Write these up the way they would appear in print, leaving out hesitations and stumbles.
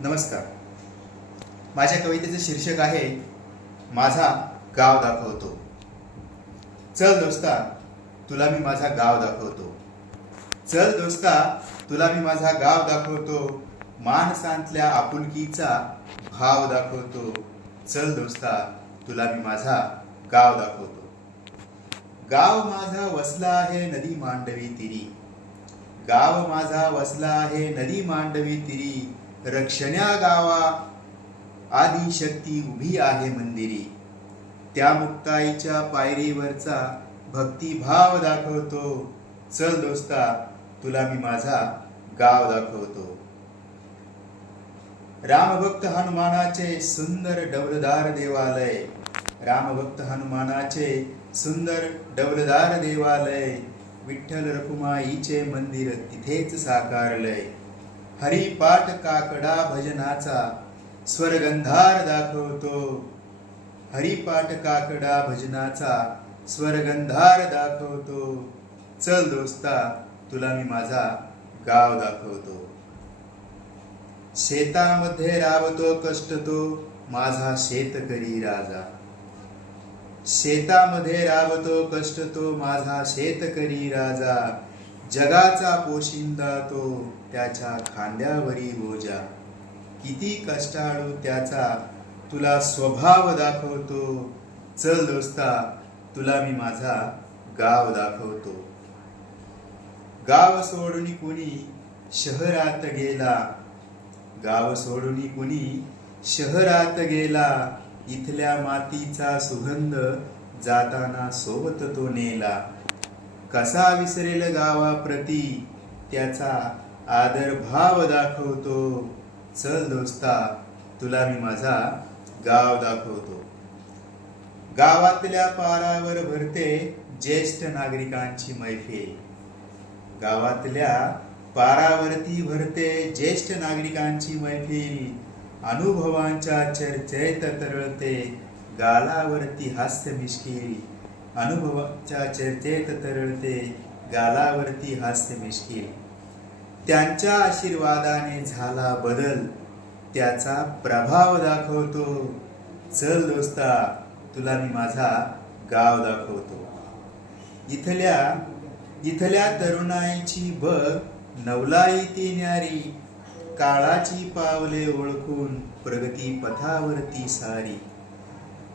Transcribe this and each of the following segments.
नमस्कार. माझ्या कवितेचं शीर्षक आहे माझा गाव दाखवतो. चल दोस्ता तुला मी माझा गाव दाखवतो. चल दोस्ता तुला मी माझा गाव दाखवतो. माणसांतल्या आपुलकीचा भाव दाखवतो. चल दोस्ता तुला मी माझा गाव दाखवतो. गाव माझा वसला आहे नदी मांडवी तिरी. गाव माझा वसला आहे नदी मांडवी तिरी. रक्षण्या गावा आदी शक्ती उभी आहे मंदिरी. त्या मुक्ताईच्या पायरीवरचा भक्तिभाव दाखवतो. चल दोस्ता तुला मी माझा गाव दाखवतो. रामभक्त हनुमानाचे सुंदर डौलदार देवालय. रामभक्त हनुमानाचे सुंदर डौलदार देवालय. विठ्ठल रखुमाईचे मंदिर तिथेच साकारलंय. हरिपाठ काकडा भजनाचा स्वरगंधार दाखवतो. हरिपाठ काकडा भजनाचा स्वरगंधार दाखवतो. चल दोस्ता तुला मी माझा गाव दाखवतो. शेतामध्ये राबतो कष्ट तो माझा शेतकरी राजा. शेतामध्ये राबतो कष्ट तो माझा शेतकरी राजा. जगाचा पोशिंदा तो त्याच्या खांद्यावरी बोजा. किती कष्टाळू त्याचा तुला स्वभाव दाखवतो. चल दोस्ता तुला मी माझा गाव दाखवतो. गाव सोडून कुणी शहरात गेला. गाव सोडून कुणी शहरात गेला. इथल्या मातीचा सुगंध जाताना सोबत तो नेला. कसा विसरेल गावाप्रती त्याचा आदर भाव दाखवतो. चल दोस्ता तुला मी माझा गाव दाखवतो. गावातल्या पारावर भरते ज्येष्ठ नागरिकांची मैफिल. गावातल्या पारावरती भरते ज्येष्ठ नागरिकांची मैफिल. अनुभवांच्या चर्चेत तरळते गालावरती हास्य मिश्किल. अनुभवाच्या चर्चेत तरळते गालावरती हास्य मिश्किल. त्यांच्या आशीर्वादाने झाला बदल त्याचा प्रभाव दाखवतो. चल दोस्ता तुला मी माझा गाव दाखवतो. इथल्या तरुणाईची बघ नवलाई ती न्यारी. काळाची पावले ओळखून प्रगती पथावरती सारी.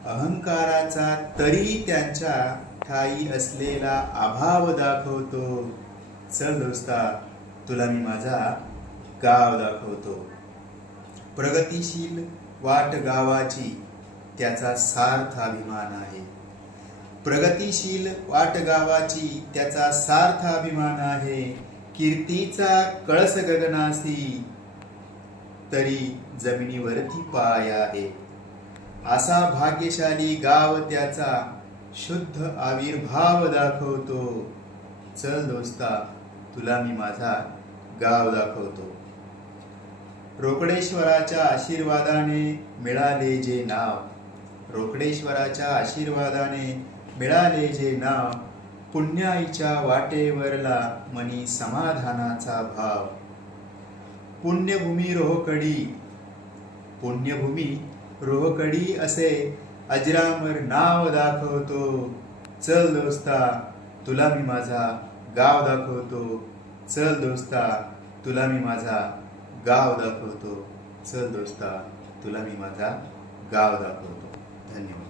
अहंकाराचा तरी त्यांच्या ठाई असलेला अभाव दाखवतो. चल दोस्ता तुला मी माझा गाव दाखवतो. प्रगतिशील वाट गावाची त्याचा सार्थ अभिमान आहे. प्रगतिशील वाट गावाची त्याचा सार्थ अभिमान आहे. कीर्तीचा कळस गगनासी तरी जमिनीवरती पाय आहे. असा भाग्यशाली गाव त्याचा शुद्ध आविर्भाव दाखवतो. चल दोस्ता तुला मी माझा गाव दाखवतो. रोकडेश्वराच्या आशीर्वादाने मिळाले जे नाव. रोकडेश्वराच्या आशीर्वादाने मिळाले जे नाव. पुण्याईच्या वाटेवरला मनी समाधानाचा भाव. पुण्यभूमी रोहकडी. पुण्यभूमी रोहकडी असे अजरामर नाव दाखवतो. चल दोस्ता तुला मी माझा गाव दाखवतो. चल दोस्ता तुला मी माझा गाव दाखवतो. चल दोस्ता तुला मी माझा गाव दाखवतो. धन्यवाद.